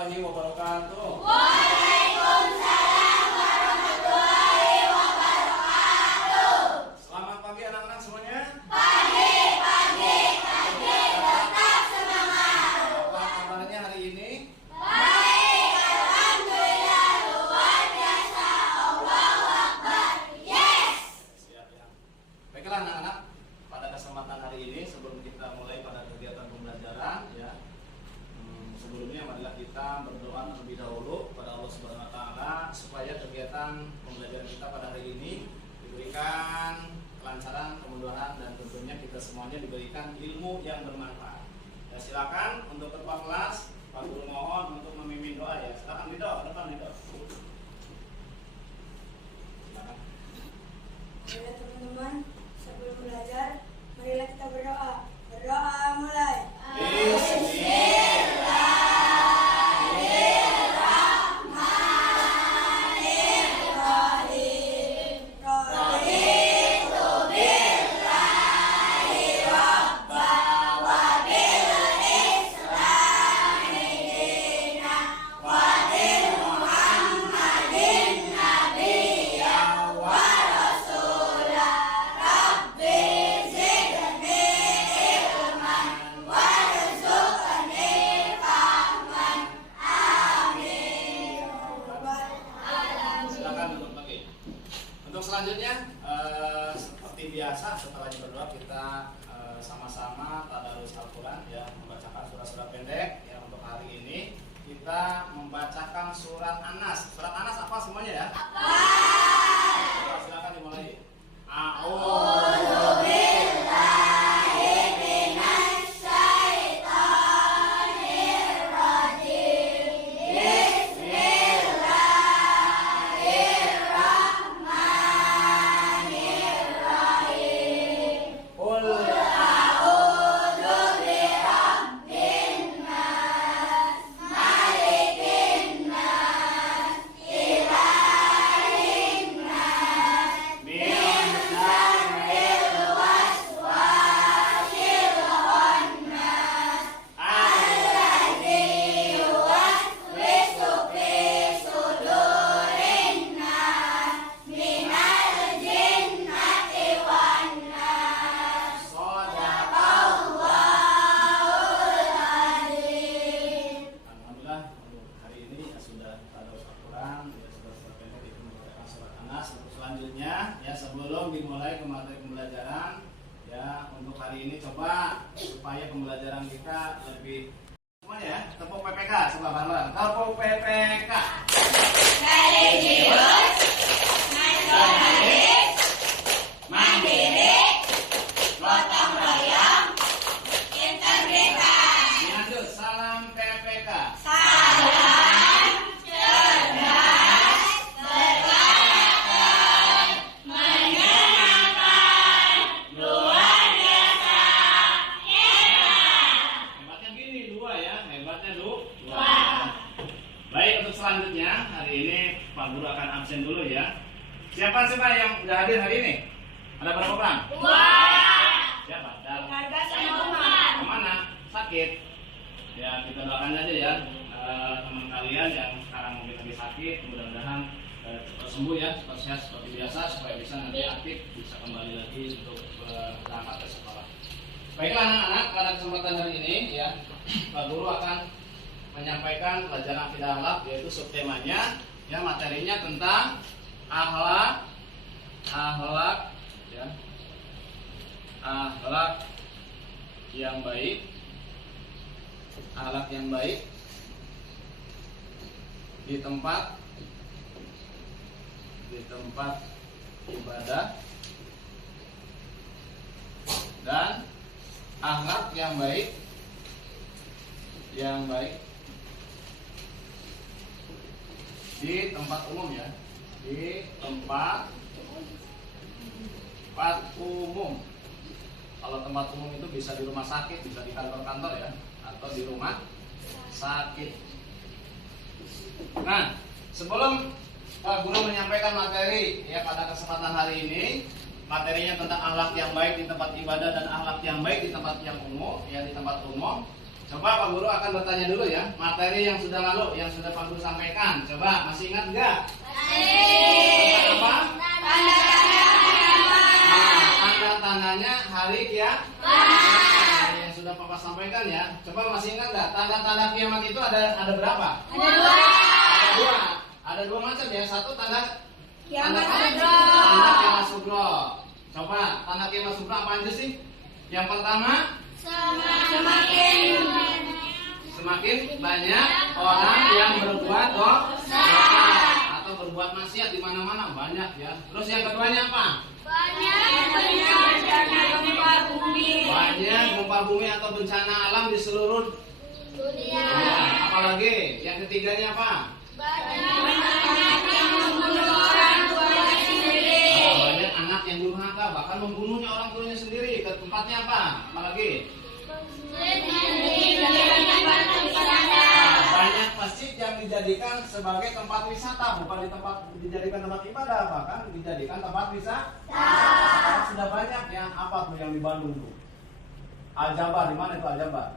warahmatullahi wabarakatuh. Waalaikumsalam warahmatullahi wabarakatuh. Selamat pagi anak-anak semuanya. Pagi, tetap semangat. Apa kabarnya hari ini? Baik, alhamdulillah, luar biasa. Allahu Akbar. Yes. Siap ya. Baiklah anak-anak, pada kesempatan hari ini sebelum kita mulai pada kegiatan pembelajaran ya, sebelumnya marilah kita berdoa terlebih dahulu pada Allah Subhanahu wa taala supaya kegiatan pembelajaran kita pada hari ini diberikan kelancaran, kemudahan, dan tentunya kita semuanya diberikan ilmu yang bermanfaat. Ya, silakan untuk ketua kelas, Pak Guru mohon untuk memimpin doa ya. Silakan Lido, ke depan Lido. Silakan. Baiklah teman-teman, sebelum belajar, marilah kita berdoa. Berdoa mulai. Bismillahirrahmanirrahim. Raditu billahi rabba wa bil islami dina wa bi Muhammadin nabiyya wa rasula. Rabbi zidni ilman warzuqni fahman. Amin. Silakan duduk lagi. Untuk selanjutnya seperti biasa setelah berdoa kita sama-sama tadarus Al-Quran ya, membacakan surat-surat pendek ya. Untuk hari ini kita membacakan surat An-Nas. Surat An-Nas apa semuanya ya? Silakan dimulai. A'udzu billahi minasy syaithanir rajim. Bismillahirrahmanirrahim. Qul A'udzu birabbin nas, malikin nas, ilahin nas, min syarril waswasil khannas, alladzi yuwaswisu fi sudurin nas, minal jinnati wan nas. Shadaqallah. Shadaqallahul azim. Alhamdulillah untuk hari ini ya sudah tadarus Al-Quran ya, sudah surat pendek itu membacakan surat An-Nas. Untuk selanjutnya ya, sebelum dimulai ke materi pembelajaran ya, untuk hari ini coba supaya pembelajaran kita lebih semuanya ya, tepuk PPK coba bareng. Tepuk PPK. Religius, nasionalis, mandiri, gotong royong, integritas. Lanjut, salam PPK. Salam cerdas, berkarakter, menyenangkan, luar biasa, hebat. Hebatnya gini dua ya, hebatnya dua. Wah. Baik, untuk selanjutnya hari ini Pak Guru akan absen dulu ya. Siapa yang udah hadir hari ini? Ada berapa orang? Wah. Siapa? Dan Harga sama Umar. kemana? Sakit. Ya, kita doakan aja ya teman kalian yang sekarang mungkin lagi sakit, mudah-mudahan cepat sembuh ya, cepat sehat seperti biasa supaya bisa nanti aktif, bisa kembali lagi untuk berangkat ke sekolah. Baiklah anak-anak, pada kesempatan hari ini ya, Pak Guru akan menyampaikan pelajaran akidah akhlak, yaitu subtemanya ya, materinya tentang akhlak ya, akhlak yang baik, akhlak yang baik di tempat ibadah, dan akhlak yang baik di tempat umum ya, di tempat umum. Kalau tempat umum itu bisa di rumah sakit, bisa di kantor-kantor ya, atau di rumah sakit. Nah, sebelum Pak Guru menyampaikan materi ya pada kesempatan hari ini, materinya tentang akhlak yang baik di tempat ibadah dan akhlak yang baik di tempat yang umum, ya di tempat umum. Coba Pak Guru akan bertanya dulu ya, materi yang sudah lalu, yang sudah Pak Guru sampaikan. Coba masih ingat nggak? Tentang apa? Tanda-tandanya hari kiamat. Yang sudah Papa sampaikan ya. Coba masih ingat nggak? Tanda-tanda kiamat itu ada berapa? Ada dua macam ya. Satu tanda Kiamat apa? Tanda kiamat sugro. Coba tanda kiamat sugro apa aja sih? Yang pertama, semakin banyak orang yang berbuat dosa atau berbuat maksiat di mana-mana, banyak ya. Terus yang keduanya apa? Banyak gempa bumi atau bencana alam di seluruh dunia. Apalagi yang ketiganya apa? Banyak anak yang durhaka, bahkan membunuhnya orang tuanya sendiri. Ke tempatnya apa? Apalagi? Banyak masjid yang dijadikan sebagai tempat wisata, bukan dijadikan tempat ibadah, bahkan dijadikan tempat wisata. Sekarang sudah banyak ya. Apa tuh yang di Bandung tuh? Al-Jabar, di mana itu Al-Jabar?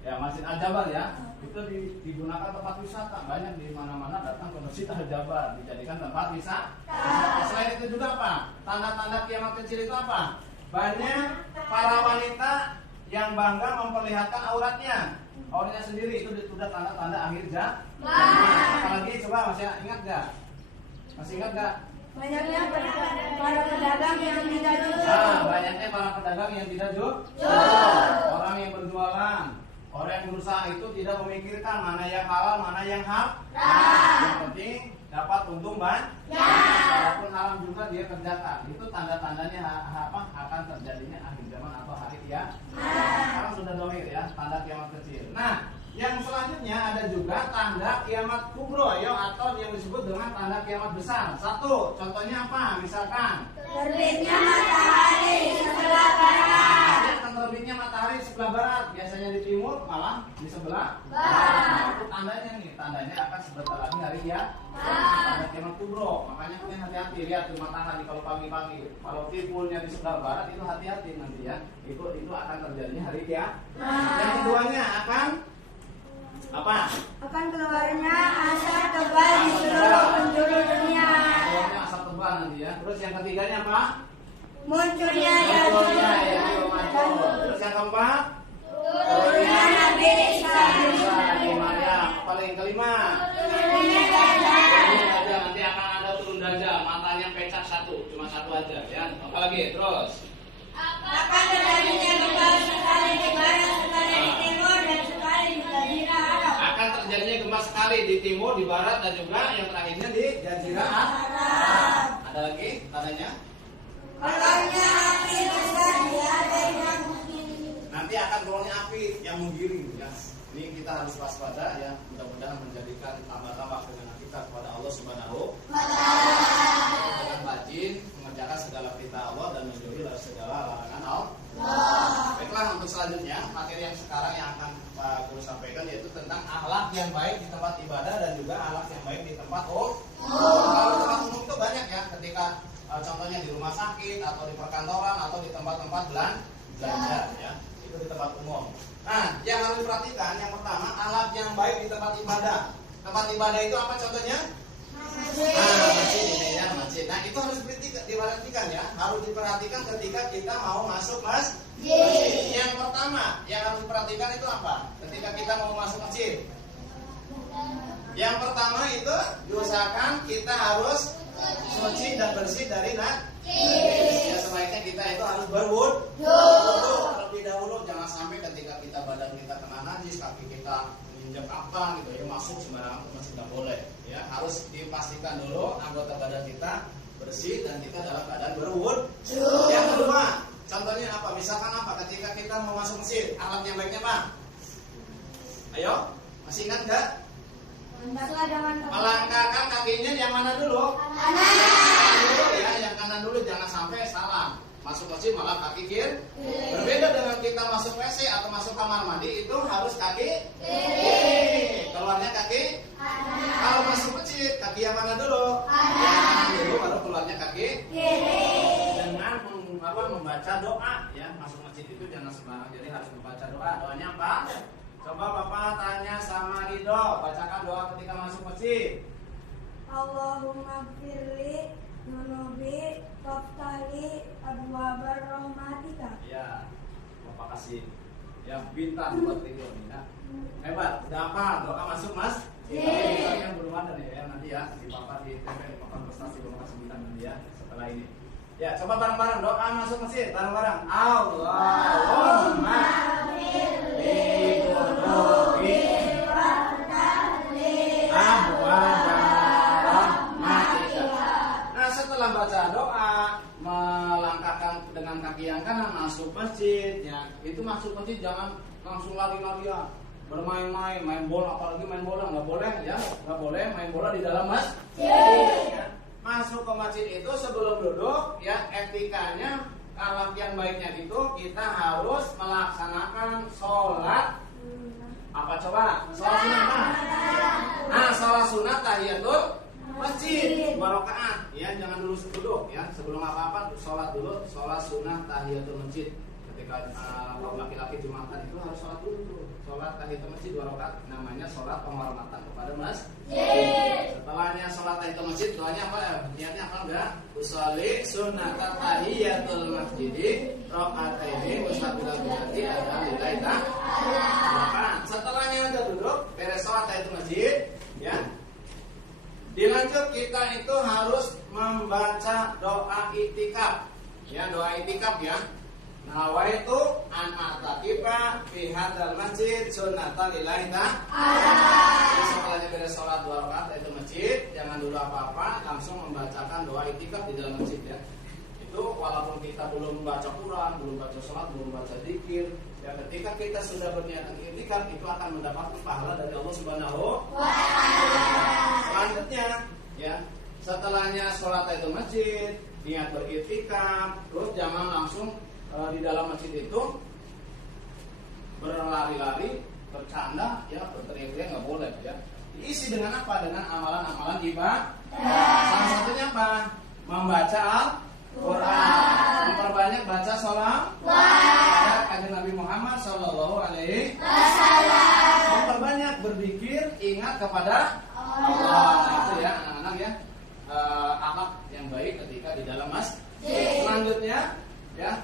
Ya, Masjid Al-Jabar ya. Itu digunakan tempat wisata. Banyak di mana-mana datang ke Masjid Al-Jabar, dijadikan tempat wisata. Selain itu juga apa? Tanda-tanda kiamat kecil itu apa? Banyak para wanita yang bangga memperlihatkan auratnya sendiri. Itu sudah tanda-tanda akhir zaman. Apalagi coba masih ingat gak? Masih ingat gak? Banyaknya para pedagang yang tidak jujur. Banyaknya para pedagang yang tidak jujur. Orang yang berjualan, orang yang berusaha itu tidak memikirkan mana yang halal, mana yang haram. Yang penting dapat untung banyak. Walaupun haram juga dia kerjakan. Itu tanda-tandanya akan terjadinya akhir zaman atau hari kiamat. Sekarang sudah dohir ya, tanda kiamat kecil. Nah, yang selanjutnya ada juga tanda kiamat kubro, atau yang disebut dengan tanda kiamat besar. Satu, contohnya apa? Misalkan Terbitnya matahari sebelah barat. terbitnya matahari sebelah barat, biasanya di timur, malah di sebelah barat. Nah, itu tandanya nih, tandanya akan sebentar lagi hari kiamat. Tanda kiamat kubro. Makanya kalian hati-hati, lihat tuh matahari kalau pagi-pagi. Kalau timbulnya di sebelah barat itu hati-hati nanti ya. Itu akan terjadinya hari kiamat. Yang keduanya akan apa? Akan keluarnya asap tebal di seluruh penjuru dunia. Keluarnya asap tebal nanti ya. Terus yang ketiganya apa? Munculnya Munculnya Terus yang keempat? turunnya Nabi Isa. Paling kelima? Turunnya Dajjal. Nanti akan ada turun Dajjal. Matanya pecah satu, cuma satu aja ya. Apalagi terus? Akan terjadinya gempa sekali di barat, sekali di timur, dan sekali di Jazirah Arab. Akan terjadinya gempa sekali di timur, di barat, dan juga yang terakhirnya di Jazirah Arab. Ada lagi tandanya? Keluarnya api besar di atas yang Nanti akan keluarnya api yang menggiring ya. Ini kita harus waspada ya. Mudah-mudahan menjadikan tambah-tambah kemenangan kita kepada Allah Subhanahu wa Ta'ala. Dengan rajin mengerjakan segala perintah Allah dan menjauhi segala larangan Allah. Baiklah, untuk selanjutnya materi yang sekarang yang akan Pak Guru sampaikan yaitu tentang akhlak yang baik di tempat ibadah dan juga akhlak yang baik di tempat umum. Kalau tempat umum itu banyak ya, ketika contohnya di rumah sakit atau di perkantoran atau di tempat-tempat belanja ya, itu di tempat umum. Nah, yang harus diperhatikan yang pertama akhlak yang baik di tempat ibadah. Tempat ibadah itu apa contohnya? Masjid ini ya, masjid. Nah, itu harus diperhatikan ya, harus diperhatikan ketika kita mau masuk masjid. Yang pertama yang harus diperhatikan itu apa? Ketika kita mau masuk masjid. Yang pertama itu diusahakan kita harus suci dan bersih dari najis. Ya, sebaiknya kita itu harus berwudu terlebih dahulu. Jangan sampai ketika kita badan kita kena najis, kaki kita menginjak apa gitu ya, masuk sembarangan masih tidak boleh. Ya, harus dipastikan dulu anggota badan kita bersih dan kita dalam keadaan berwudu. Yang kedua, contohnya apa? Misalkan apa? Ketika kita mau masuk masjid, alat yang baiknya apa? Ayo, masih ingat nggak? Melangkahkan kakinya yang mana dulu? Kanan dulu ya, yang kanan dulu, jangan sampai salah. Masuk masjid malah kaki kiri. Berbeda dengan kita masuk WC atau masuk kamar mandi, itu harus kaki kiri. Keluarnya kaki kanan. Kalau masuk masjid, kaki yang mana dulu? Kanan dulu, baru keluarnya kaki kiri. Dengan membaca doa ya. Masuk masjid itu jangan sembarang, jadi harus membaca doa. Doanya apa? Coba Bapak tanya sama Ridho, bacakan doa ketika masuk masjid. Allahumma firli nunubi waftahli abwabar rahmatika. Ya, Bapak kasih ya bintang buat Ridho nih ya. Hebat, udah apa? Doa masuk Mas? Kita yang belum ada nih ya, nanti ya di Bapak di TV di Bapak prestasi Bapak kasih bintang nanti ya setelah ini. Ya, coba bareng-bareng doa masuk masjid, bareng-bareng. Allahumma firli nunubi Nah, setelah baca doa, melangkahkan dengan kaki yang kanan masuk masjid ya. Itu masuk masjid jangan langsung lari-larian, bermain-main, main bola, apalagi main bola nggak boleh ya, nggak boleh main bola di dalam masjid. Ya. Masuk ke masjid itu sebelum duduk ya, etikanya akhlak yang baiknya itu kita harus melaksanakan sholat apa coba? Sholat sunat apa? Nah, sholat sunat tahiyatul masjid 2 rakaat ya, jangan dulu duduk ya, sebelum apa-apa sholat dulu, sholat sunat tahiyatul masjid. Ketika kaum laki-laki Jumatan itu harus sholat dulu tuh, sholat tahiyatul masjid 2 rakaat, namanya sholat penghormatan kepada masjid. Setelahnya sholat tahiyatul masjid, doanya apa ya? Niatnya apa enggak? Usolli sunat tahiyatul masjid rakaataini mustaqilan berarti ada lillahi ta'ala. Setelahnya udah duduk, beres sholat tahiyatul masjid ya. Dilanjut kita itu harus membaca doa itikaf. Ya, doa itikaf ya. Nawaitu an a'takifa fi hadzal masjid sunnatan lillahi ta'ala. Setelahnya beres sholat 2 rakaat itu masjid, jangan dulu apa-apa, langsung membacakan doa itikaf di dalam masjid ya. Itu walaupun kita belum baca Quran, belum baca sholat, belum baca zikir, ya ketika kita sudah berniat itikaf itu akan mendapatkan pahala dari Allah Subhanahu wa taala. Selanjutnya ya, setelahnya sholat itu masjid, niat beritikaf, terus jangan langsung di dalam masjid itu berlari-lari, bercanda, ya berteriak-teriak nggak boleh ya. Diisi dengan apa? Dengan amalan-amalan ibadah. Salah satunya apa? Membaca Al-Quran, memperbanyak baca sholawat kepada Nabi Muhammad Sallallahu Alaihi Wasallam, memperbanyak berzikir, ingat kepada Allah. Nah, itu ya anak-anak ya, akhlak yang baik ketika di dalam masjid. Selanjutnya ya,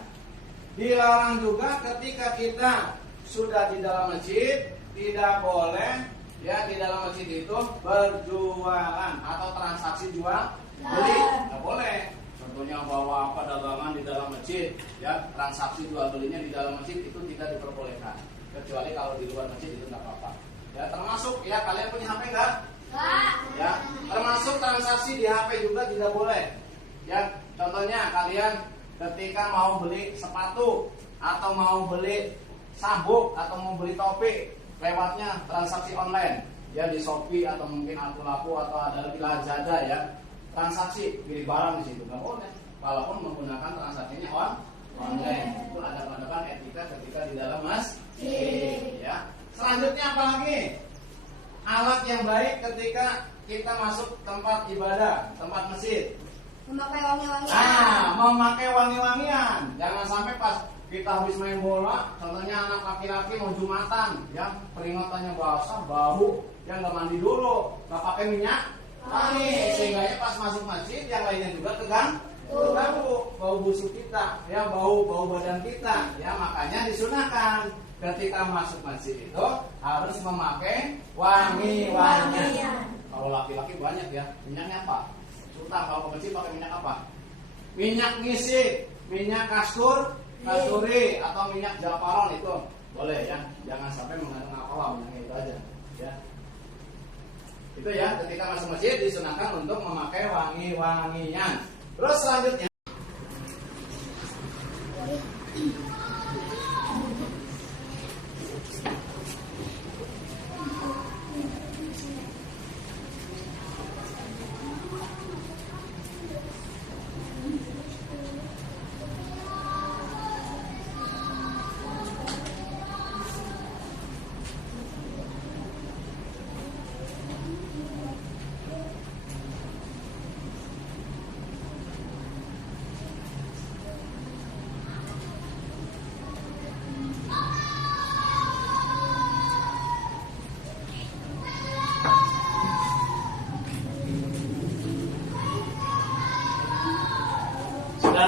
dilarang juga ketika kita sudah di dalam masjid, tidak boleh ya di dalam masjid itu berjualan atau transaksi jual beli, nggak boleh. Contohnya bawa apa dagangan di dalam masjid ya, transaksi jual belinya di dalam masjid itu tidak diperbolehkan, kecuali kalau di luar masjid itu nggak apa-apa ya. Termasuk ya, kalian punya HP nggak? Ya, termasuk transaksi di HP juga tidak boleh ya. Contohnya kalian ketika mau beli sepatu atau mau beli sabuk atau mau beli topi, lewatnya transaksi online ya, di Shopee atau mungkin Laku-Laku atau ada lagi Lazada ya, transaksi beli barang di situ nggak boleh, walaupun menggunakan transaksinya online. Itu ada pandangan etika ketika di dalam masjid ya. Selanjutnya apa lagi? Alat yang baik ketika kita masuk tempat ibadah, tempat masjid. Memakai wangi-wangian. Nah, memakai wangi-wangian. Jangan sampai pas kita habis main bola, contohnya anak laki-laki mau Jumatan, ya peringatannya basah, bau, yang nggak mandi dulu, nggak pakai minyak wangi, sehingga pas masuk masjid yang lainnya juga terganggu, bau busuk kita, ya bau badan kita, ya makanya disunahkan ketika masuk masjid itu harus memakai wangi-wangian. Kalau laki-laki banyak ya, minyaknya apa? Sultan, kalau ke masjid pakai minyak apa? Minyak ngisi, minyak kasturi atau minyak japaron itu boleh ya. Jangan sampai mengandung alkohol, minyaknya itu aja ya. Itu ya, ketika masuk masjid disunahkan untuk memakai wangi-wangian. Terus selanjutnya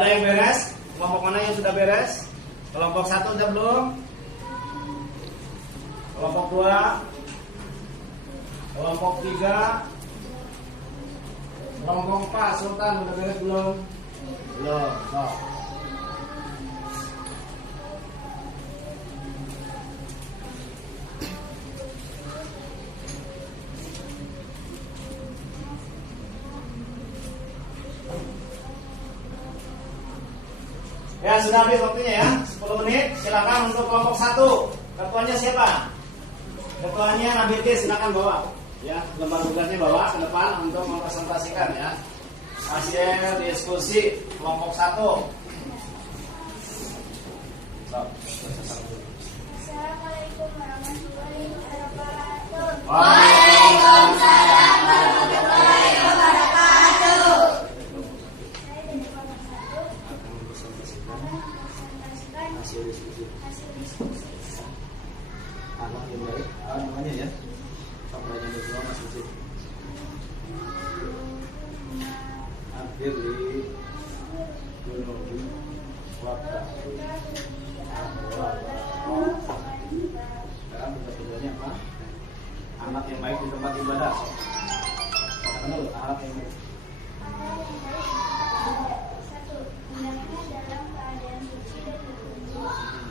yang beres? Kelompok mana yang sudah beres? Kelompok 1 sudah belum? Kelompok 2? Kelompok 3? Kelompok 4, Sultan sudah beres belum? Belum. So. Ya, sudah habis waktunya ya. 10 menit. Silakan untuk kelompok 1. Ketuanya siapa? Ketuanya Nabi, silakan bawa. Ya, lembar tugasnya bawa ke depan untuk mempresentasikan ya. Hasil diskusi kelompok 1. Assalamualaikum warahmatullahi wabarakatuh. Waalaikumsalam warahmatullahi wabarakatuh. Saya dari kelompok 1 akan mempresentasikan hasil diskusi. Anak yang baik, namanya ya. Sampai yang kedua Mas Ucit. Akhir di Gunung Waktu. Sekarang tugas-tugasnya apa? Anak yang baik di tempat ibadah. Katakan dulu, anak yang baik. Satu, hendaknya dalam keadaan suci dan berwudu.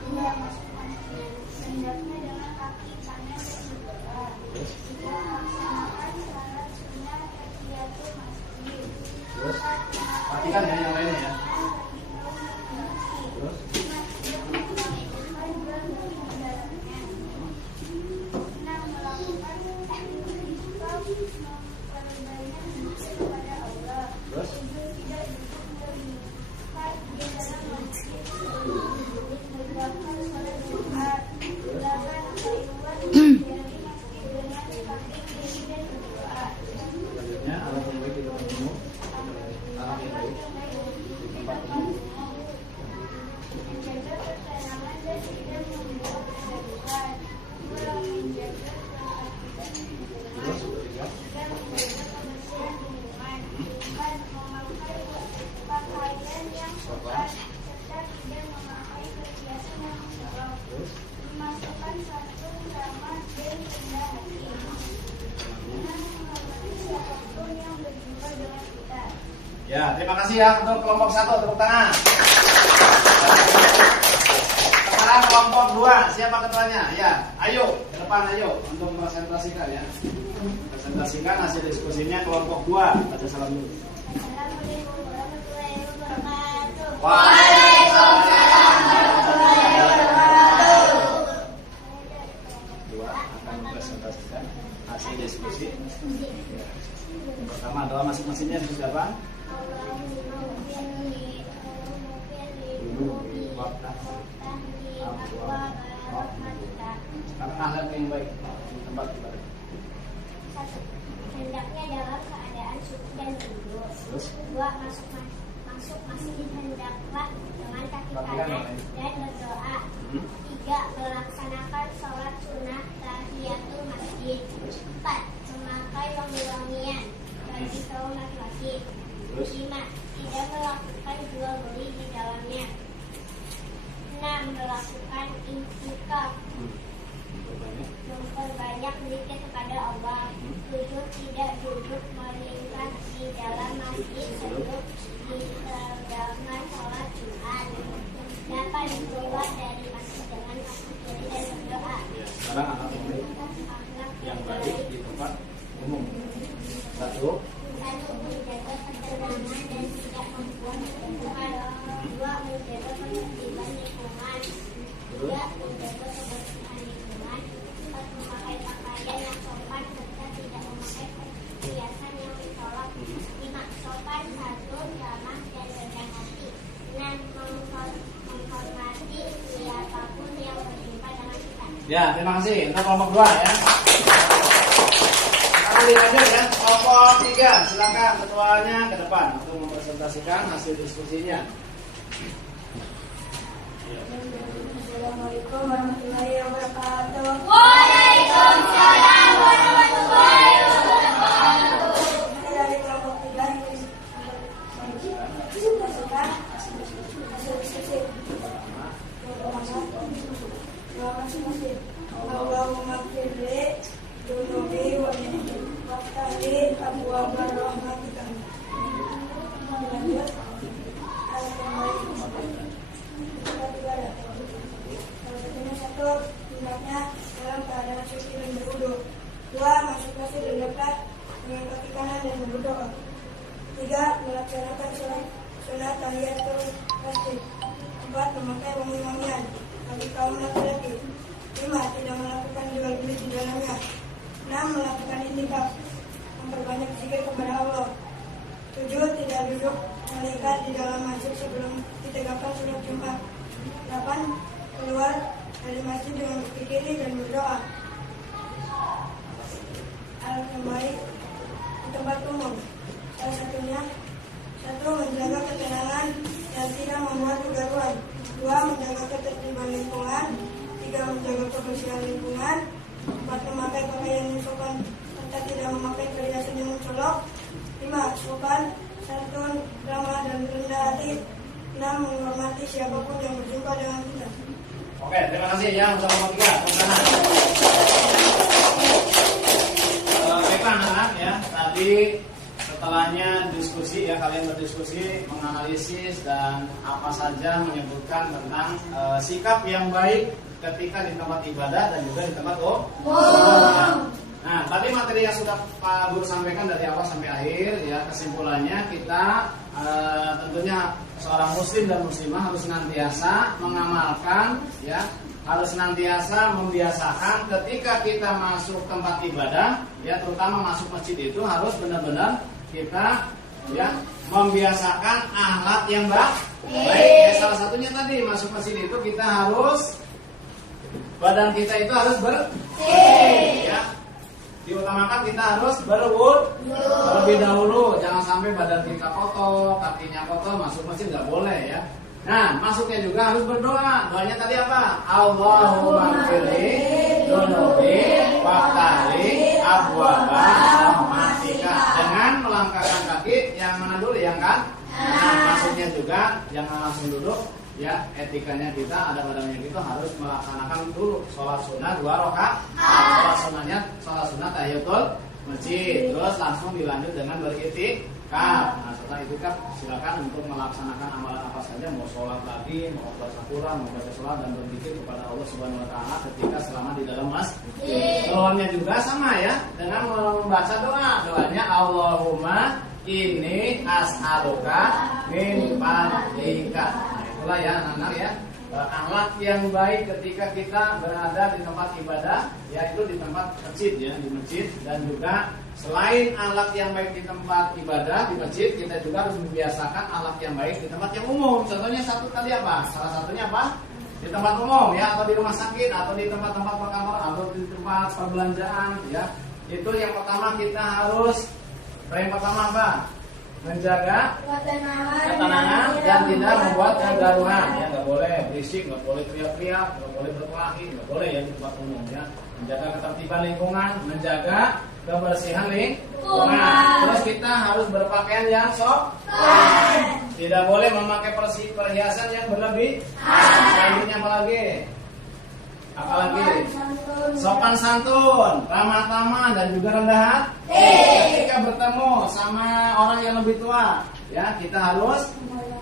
Dua, masuk masjid. Hendaknya dengan kaki kanan dan berdoa. Tiga, melaksanakan salat sunnah tahiyatul masjid. Terus, perhatikan ya yang lainnya ya. Terus, terus, selanjutnya anak yang baik di tempat umum. Anak yang baik di tempat umum. menjaga ketenangan dan tidak membuat kegaduhan. Dua, menjaga Terus, ketiga. tiga, menjaga kebersihan lingkungan. Empat, memakai pakaian yang sopan serta tidak memakai perhiasan yang mencolok. Terus, Memasukkan satu ramah dan rendah hati. Enam, menghormati siapapun yang berjumpa dengan kita. ya, terima kasih ya untuk kelompok 1, tepuk tangan. Sekarang kelompok 2, siapa ketuanya? Ya, ayo ke depan ayo untuk mempresentasikan ya. Presentasikan hasil diskusinya kelompok 2. Baca salam dulu. Assalamualaikum warahmatullahi wabarakatuh. Waalaikumsalam warahmatullahi wabarakatuh. 2 akan mempresentasikan hasil diskusi. Ya. Pertama doa masing-masingnya siapa? Sekarang ahlak yang baik di tempat ibadah. Satu, hendaknya dalam keadaan suci dan berwudu. Terus, Dua, masuk masjid hendaklah dengan kaki kanan dan berdoa. Tiga, melaksanakan sholat sunnah tahiyatul masjid. Empat, memakai wangi-wangian bagi kaum laki-laki. Terus? Lima, tidak melakukan jual beli di dalamnya. Enam, melakukan intikaf, memperbanyak zikir kepada Allah. Tujuh, tidak duduk melingkar di dalam masjid sebelum ditegakkan sholat Jumat. Delapan, keluar dari masjid dengan kaki kiri dan berdoa. ya, sekarang anak yang baik Akhlak yang baik di tempat umum. 1, Satu, menjaga ketenangan dan tidak membuat kegaduhan. Dua, menjaga ketertiban lingkungan. Tiga, menjaga kebersihan lingkungan. Empat, memakai pakaian yang sopan serta tidak memakai perhiasan yang mencolok. Lima, sopan santun, ramah dan rendah hati. Enam, menghormati siapapun yang berjumpa dengan kita. ya, terima kasih untuk kelompok 2 ya. Sekarang dilanjut ya, kelompok 3. Silakan ketuanya ke depan untuk mempresentasikan hasil diskusinya. Assalamualaikum warahmatullahi wabarakatuh. Waalaikumsalam warahmatullahi wabarakatuh. Saya dari kelompok 3 yang presentasikan wabarakatuh. Lanjut, ayat yang baik. Tempat ibadah. Salah satunya 1, hendaknya dalam keadaan suci dan berwudu. 2, masuk masjid dan dekat dengan kaki kanan dan berdoa. 3, melaksanakan sholat sunat tahiyatul masjid. 4, memakai wangi-wangian bagi kaum laki-laki. 5, tidak melakukan jual beli di dalamnya. 6, melakukan itikaf, memperbanyak zikir kepada Allah. 7, tidak duduk malaikat di dalam masjid sebelum ditegakkan sholat Jumat. 8, keluar dari masjid dengan berzikir dan berdoa. Hal yang baik di tempat umum. Salah satunya 1, menjaga ketenangan dan tidak membuat kegaduhan. 2, menjaga ketertiban lingkungan. 3, menjaga kebersihan lingkungan. 4, memakai pakaian yang sopan serta tidak memakai perhiasan yang mencolok. 5, sopan, santun, ramah dan rendah hati. 6, menghormati siapapun yang berjumpa dengan kita. Oke, terima kasih ya untuk nomor 3. Baiklah anak-anak ya, tadi setelahnya diskusi ya, kalian berdiskusi, menganalisis dan apa saja menyebutkan tentang sikap yang baik ketika di tempat ibadah dan juga di tempat ya. Nah, tadi materi yang sudah Pak Guru sampaikan dari awal sampai akhir ya, kesimpulannya kita tentunya seorang muslim dan muslimah harus senantiasa mengamalkan ya, harus senantiasa membiasakan ketika kita masuk tempat ibadah ya, terutama masuk masjid itu harus benar-benar kita ya membiasakan akhlak yang baik. Ya, salah satunya tadi masuk masjid itu kita harus badan kita itu harus bersih ya. Diutamakan kita harus berwudu terlebih dahulu, jangan sampai badan kita kotor, kakinya kotor, masuk masjid nggak boleh ya. Nah, masuknya juga harus berdoa. Doanya tadi apa? Allahumma firli dunubi waftali abwaba rahmatika. Dengan melangkahkan kaki yang mana dulu yang kan? Nah, maksudnya juga jangan langsung duduk ya, etikanya kita ada badannya kita harus melaksanakan dulu sholat sunnah 2 rakaat. Sholat sunnah tahiyatul masjid, terus langsung dilanjut dengan beriktikaf. Nah, setelah itikaf silakan untuk melaksanakan amalan apa saja, mau sholat lagi, mau baca Quran, mau baca sholat dan berzikir kepada Allah Subhanahu Wa Taala ketika selama di dalam masjid. Keluarnya juga sama ya, dengan membaca doa. Doanya Allahumma inni as'aluka min fadlika. Itulah ya anak-anak ya, akhlak yang baik ketika kita berada di tempat ibadah, yaitu di tempat masjid ya, di masjid. Dan juga selain akhlak yang baik di tempat ibadah di masjid, kita juga harus membiasakan akhlak yang baik di tempat yang umum. Contohnya satu tadi apa? Salah satunya apa? Di tempat umum ya, atau di rumah sakit, atau di tempat-tempat perkantoran, atau di tempat perbelanjaan ya. Itu yang pertama kita harus, yang pertama apa? Menjaga ketenangan dan tidak membuat kegaduhan ya, nggak boleh berisik, nggak boleh teriak-teriak, nggak boleh berkelahi, nggak boleh ya di tempat umum ya. Menjaga ketertiban lingkungan, menjaga kebersihan lingkungan. Terus kita harus berpakaian yang sopan, tidak boleh memakai perhiasan yang berlebih. Selanjutnya apa lagi? Apalagi sopan santun, ramah tamah dan juga rendah hati. Ketika bertemu sama orang yang lebih tua, ya kita harus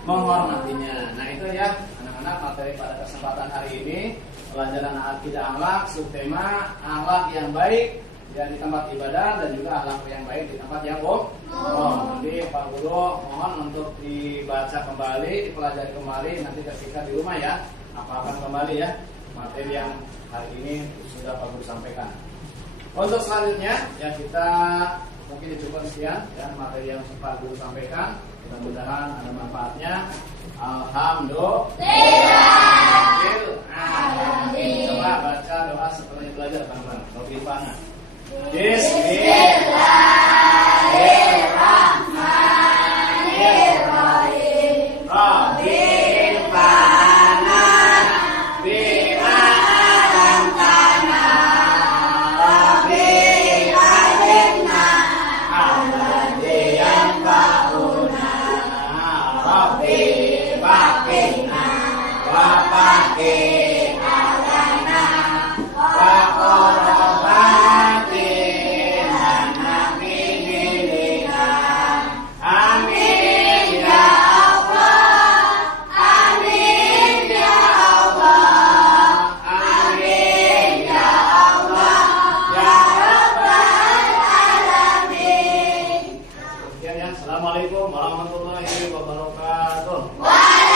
menghormatinya. Nah itu ya anak-anak materi pada kesempatan hari ini, pelajaran akidah akhlak, subtema akhlak yang baik ya di tempat ibadah dan juga akhlak yang baik di tempat yang umum. Jadi Pak Guru mohon untuk dibaca kembali, dipelajari kembali nanti ketika di rumah ya, hafalkan kembali ya materi yang hari ini sudah Pak Guru sampaikan. Untuk selanjutnya ya kita mungkin cukup sekian ya materi yang Pak Guru sampaikan. Mudah-mudahan ada manfaatnya. Alhamdulillah. Coba baca doa setelah belajar teman-teman. Bismillahirrahmanirrahim. Wa ya. Assalamualaikum warahmatullahi wabarakatuh. Waalaikumsalam.